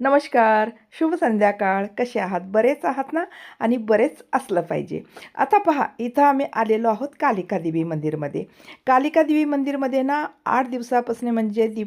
नमस्कार, शुभ संध्याकाळ. कसे आहात? बरेच आहात ना? आणि बरेच असलं पाहिजे. आता पहा, इथं आम्ही आलेलो आहोत कालिका देवी मंदिरमध्ये. कालिका देवी मंदिरमध्ये ना 8 दिवसापासून म्हणजे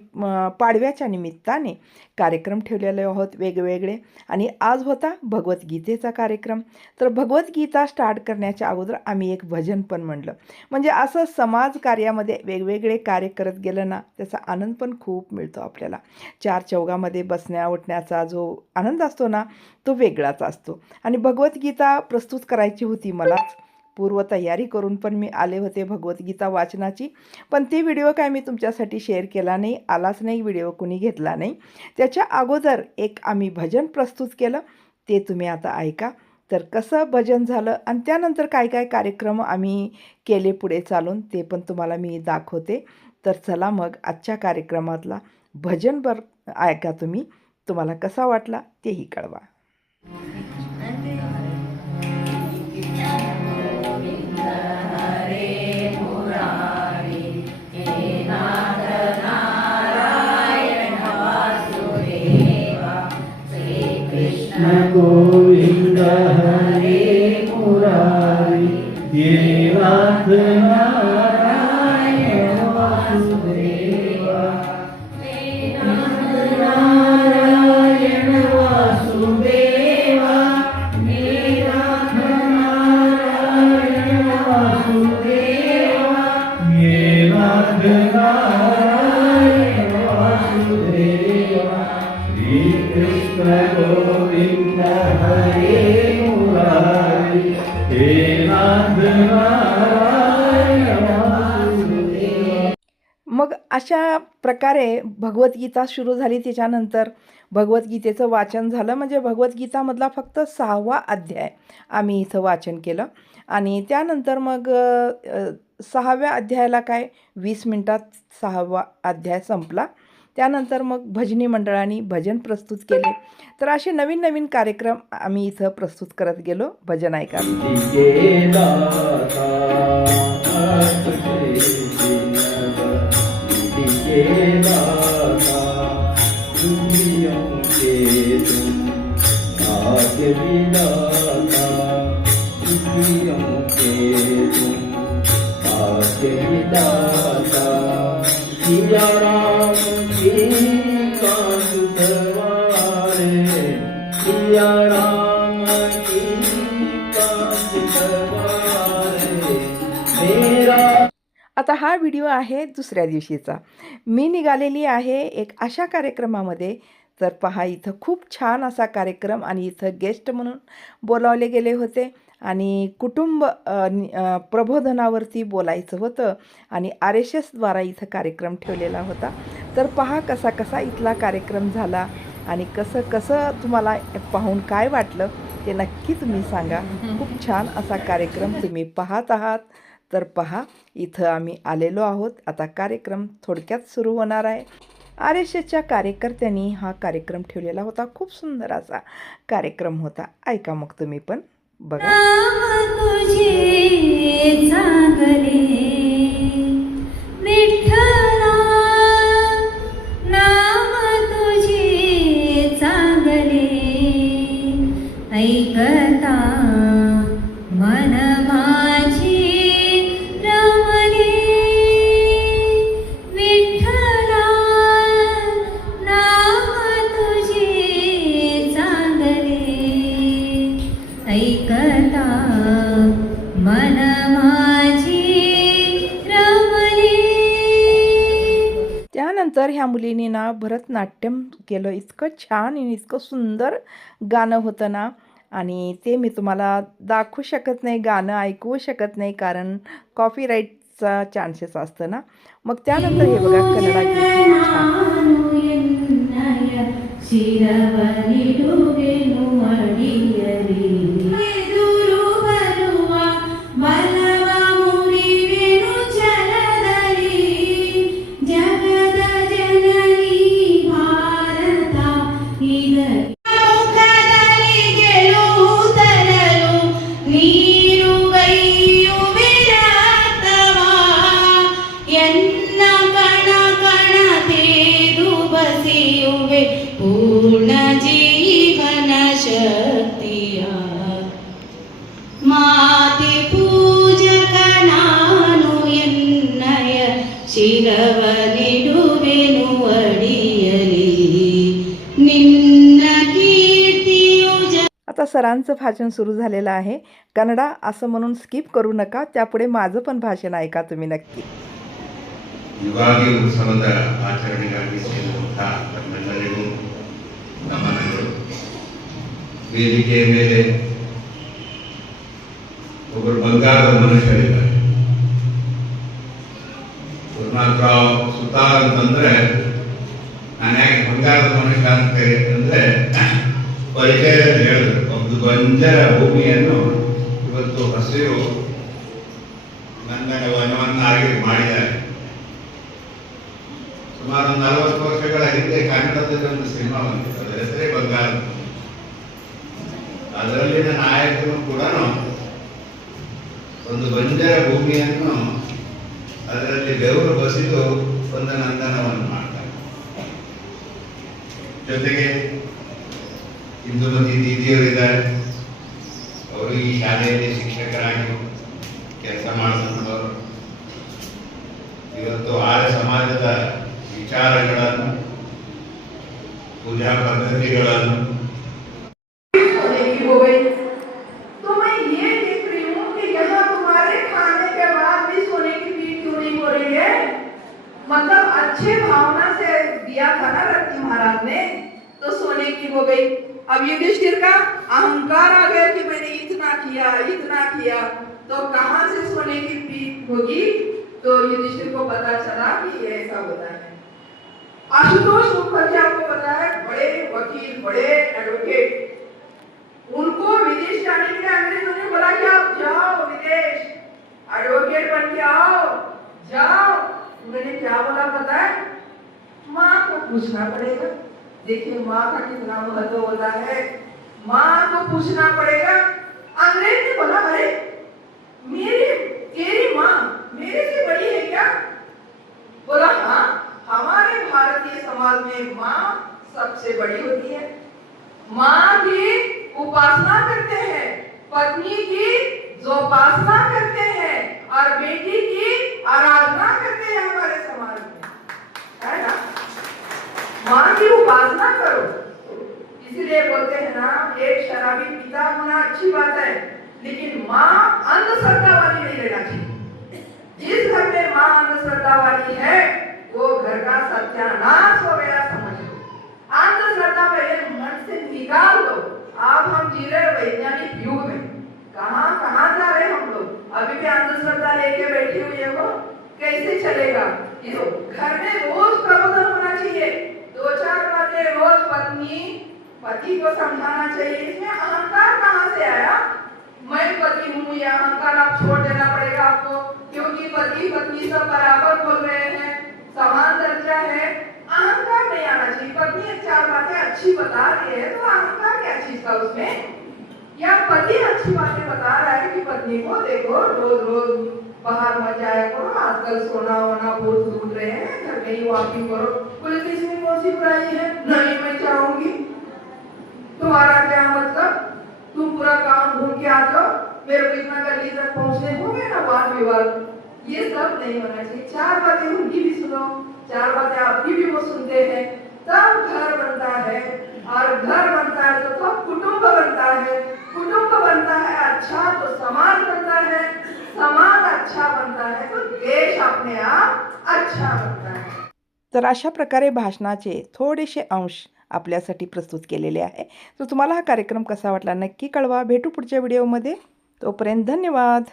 पाडव्याच्या निमित्ताने कार्यक्रम ठेवलेले आहोत वेगवेगळे. आणि आज होता भगवद्गीतेचा कार्यक्रम. तर भगवद्गीता स्टार्ट करण्याच्या अगोदर आम्ही एक भजन पण म्हणलं. म्हणजे असं समाज कार्यामध्ये वेगवेगळे कार्य करत गेलं ना, त्याचा आनंद पण खूप मिळतो आपल्याला. चार चौघामध्ये बसण्या उठण्याचा जो आनंद असतो ना, तो वेगळाच असतो. आणि भगवद्गीता प्रस्तुत करायची होती मलाच. पूर्वतयारी करून पण मी आले होते भगवद्गीता वाचनाची. पण ते व्हिडिओ काय मी तुमच्यासाठी शेअर केला नाही, आलाच नाही व्हिडिओ, कुणी घेतला नाही. त्याच्या अगोदर एक आम्ही भजन प्रस्तुत केलं, ते तुम्ही आता ऐका. तर कसं भजन झालं आणि त्यानंतर काय काय कार्यक्रम आम्ही केले पुढे चालून, ते पण तुम्हाला मी दाखवते. तर चला मग आजच्या कार्यक्रमातला भजन ऐका तुम्ही. तुम्हाला कसा वाटला तेही कळवा. गोविंद हरे मुरारी हे नाथ नारायण वासुदेवा हे नाथ नारायण वासुदेवा हे नाथ नारायण वासुदेवा हे नाथ नारायण वासुदेवा श्री कृष्ण गोविंद हरे मुरारी हे नाथ नारायण वासुदेवा. मग अशा प्रकारे भगवद्गीता सुरू झाली. त्याच्यानंतर भगवद्गीतेचं वाचन झालं. म्हणजे भगवद्गीतामधला फक्त 6वा अध्याय आम्ही इथं वाचन केलं. आणि त्यानंतर मग 6व्या अध्यायाला काय 20 मिनटात 6वा अध्याय संपला. त्यानंतर मग भजनी मंडळांनी भजन प्रस्तुत केले. तर असे नवीन नवीन कार्यक्रम आम्ही इथं प्रस्तुत करत गेलो. भजन ऐका. आता हा व्हिडिओ आहे दुसऱ्या दिवशीचा. मी निघालेली आहे एक अशा कार्यक्रमामध्ये. तर पहा, इथं खूप छान असा कार्यक्रम आणि इथं गेस्ट म्हणून बोलावले गेले होते. आणि कुटुंब प्रबोधनावरती बोलायचं होतं आणि RSSद्वारा इथं कार्यक्रम ठेवलेला होता. तर पहा कसा कसा इथला कार्यक्रम झाला आणि कसं कसं तुम्हाला पाहून काय वाटलं ते नक्की तुम्ही सांगा. खूप छान असा कार्यक्रम तुम्ही पाहत आहात. तर पहा, इथं आम्ही आलेलो आहोत. आता कार्यक्रम थोडक्यात सुरू होणार आहे. RSSच्या कार्यकर्त्यांनी हा कार्यक्रम ठेवलेला होता. खूप सुंदर असा कार्यक्रम होता. ऐका मग तुम्ही पण बघा. तुझे चांगले विठ्ठला, नाम तुझे चांगले ऐकता मन माझे रमले. विठ्ठला, नाम तुझे चांगले ऐकता मन माझे रमले. त्यानंतर ह्या मुलीने ना भरतनाट्यम केलं. इतकं छान आणि इतकं सुंदर गाणं होतं ना. आणि ते मी तुम्हाला दाखवू शकत नाही, गाणं ऐकवू शकत नाही, कारण कॉपीराईटचा चान्सेस असतं ना. मग त्यानंतर हे बघा कन्नडा गीत छान. शिरवली डुबेनु अडियली ಎದುರು ಬರುವ ಬಲವ ಮುರಿವೆನು ಛಲದಲ್ಲಿ ಜಗದ ಜನನಿ ಭಾರತ ಇದಕ್ಕೆ ಮುಖದಲ್ಲಿ ಗೆಲುವು ತರಲು ನೀರುಗೈಯುವೆ ರಕ್ತವ ಎನ್ನ ಕಣ ಕಣ ತೇದು ಬಸಿಯುವೆ ಪೂರ್ಣ आता सरांचं भाषण सुरू झालेलं आहे. कन्नडा असं म्हणून स्किप करू नका. त्यापुढे माझं पण भाषण ऐका तुम्ही नक्की. ಯುಗಾದಿ ಉತ್ಸವದ ಆಚರಣೆಗಾಗಿ ಸೇರಿರುವಂತಹ ತಮ್ಮೆಲ್ಲರಿಗೂ ನಮನಗಳು. ವೇದಿಕೆಯ ಮೇಲೆ ಒಬ್ಬರು ಬಂಗಾರದ ಮನುಷ್ಯರಿದ್ದಾರೆ. ಗುರುನಾಥರಾವ್ ಸುತಾರ್ ಅಂತಂದ್ರೆ ನಾನು ಯಾಕೆ ಬಂಗಾರದ ಮನುಷ್ಯ ಅಂತ ಅಂದ್ರೆ ಪರಿಚಯದಲ್ಲಿ ಹೇಳಿದ್ರು. ಒಂದು ಬಂಜರ ಭೂಮಿಯನ್ನು ಇವತ್ತು ಹಸಿರು ನಂದನವನವನ್ನಾಗಿ ಮಾಡಿದ್ದಾರೆ. ಸುಮಾರು 40 ವರ್ಷಗಳ ಹಿಂದೆ ಕನ್ನಡದಲ್ಲಿ ಒಂದು ಸಿನಿಮಾ ಬಂದಿತ್ತು, ಅದರ ಹೆಸರೇ ಬಂಗಾರ. ಅದರಲ್ಲಿನ ನಾಯಕರು ಕೂಡ ಒಂದು ಬಂಜರ ಭೂಮಿಯನ್ನು ಅದರಲ್ಲಿ ಬೆವರು ಬಸಿದು ಒಂದು ನಂದನವನ್ನು ಮಾಡ್ತಾರೆ. ಜೊತೆಗೆ ಇಂದುಮತಿ ದೀದಿಯವರಿದ್ದಾರೆ. ಅವರು ಈ ಶಾಲೆಯಲ್ಲಿ ಶಿಕ್ಷಕರಾಗಿ ಕೆಲಸ ಮಾಡುವಂಥವರು. ಇವತ್ತು ಆರ್ಯ ಸಮಾಜದ ವಿಚಾರಗಳನ್ನು, पूजा पद्धतिಗಳನ್ನು सोने की हो गई। तो मैं ये देख रही हूँ कि यहाँ तुम्हारे खाने के बाद भी सोने की पीठ क्यों नहीं हो रही है? मतलब अच्छे भावना से दिया था ना रत्न महाराज ने, तो सोने की हो गई। अब युधिष्ठिर का अहंकार आ गया कि मैंने इतना किया, तो कहाँ से सोने की पीठ होगी? तो युधिष्ठिर को पता चला कि ये ऐसा होता है। आशुतोष मुखर्जी आपको पता है, बड़े वकील, बड़े एडवोकेट, उनको विदेश जाने के लिए अंग्रेजों ने बोला कि आप जाओ विदेश, एडवोकेट बन के आओ, जाओ। उन्होंने क्या बोला पता है? माँ को पूछना पड़ेगा। देखिए माँ का कितना महत्व होता है, माँ को पूछना पड़ेगा। अंग्रेज ने बोला अरे तेरी माँ मेरे से बड़ी है क्या? बोला हाँ, हमारे भारतीय समाज में माँ सबसे बड़ी होती है। माँ की उपासना करते हैं, पत्नी की जोपासना करते हैं और बेटी की आराधना करते हैं हमारे समाज में, है ना? माँ की उपासना करो। इसलिए बोलते हैं ना, एक शराबी पिता होना अच्छी बात है, लेकिन माँ अंधश्रद्धा वाली नहीं रहना चाहिए। जिस घर में माँ अंधश्रद्धा वाली है वो घर का सत्यानाश हो गया समझो। अंधश्रद्धा पहले मन से निकाल दो। अब हम जी रहे वैज्ञानिक युग में, कहाँ जा रहे हम लोग? अभी भी अंधश्रद्धा लेके बैठी हुई है, वो कैसे चलेगा? ये घर में रोज प्रबोधन होना चाहिए। 2-4 बातें रोज पति को समझाना चाहिए। इसमें अहंकार कहाँ से आया? मैं पति हूँ, ये अहंकार आप छोड़ देना पड़ेगा आपको, क्योंकि पति पत्नी सब बराबर बोल रहे हैं, समान दर्जा है। अहंकार नहीं आना चाहिए। पत्नी 4 बातें अच्छी बता रही है तो अहंकार क्या चीज का उसमें? या पति अच्छी बातें बता रहा है कि पत्नी को देखो रोज बाहर मत जाया करो, आजकल सोना वोना बहुत लूट रहे हैं, घर में ही वॉकिंग करो। बोले कि इसमें कौन सी बुराई है? नहीं मैं चाहूंगी। तुम्हारा क्या मतलब? तुम पूरा काम घूम के आ जाओ, मेरे को इतना गली तक पहुंचने होंगे ना वाद विवाद। ये सब नहीं होना चाहिए। 4 बातें उनकी भी सुनो, 4 बातें आपकी भी वो सुनते हैं, तब घर बनता है। और घर बनता है तो तब कुटुंब बनता है, कुटुंब बनता है अच्छा तो समाज बनता है, समाज अच्छा बनता है तो देश अपने आप अच्छा बनता है। तर अशा प्रकारे भाषणाचे थोडेसे अंश आपल्यासाठी प्रस्तुत केलेले आहे. तर तुम्हाला हा कार्यक्रम कसा वाटला नक्की कळवा. भेटू पुढच्या व्हिडिओमध्ये. तोपर्यंत धन्यवाद.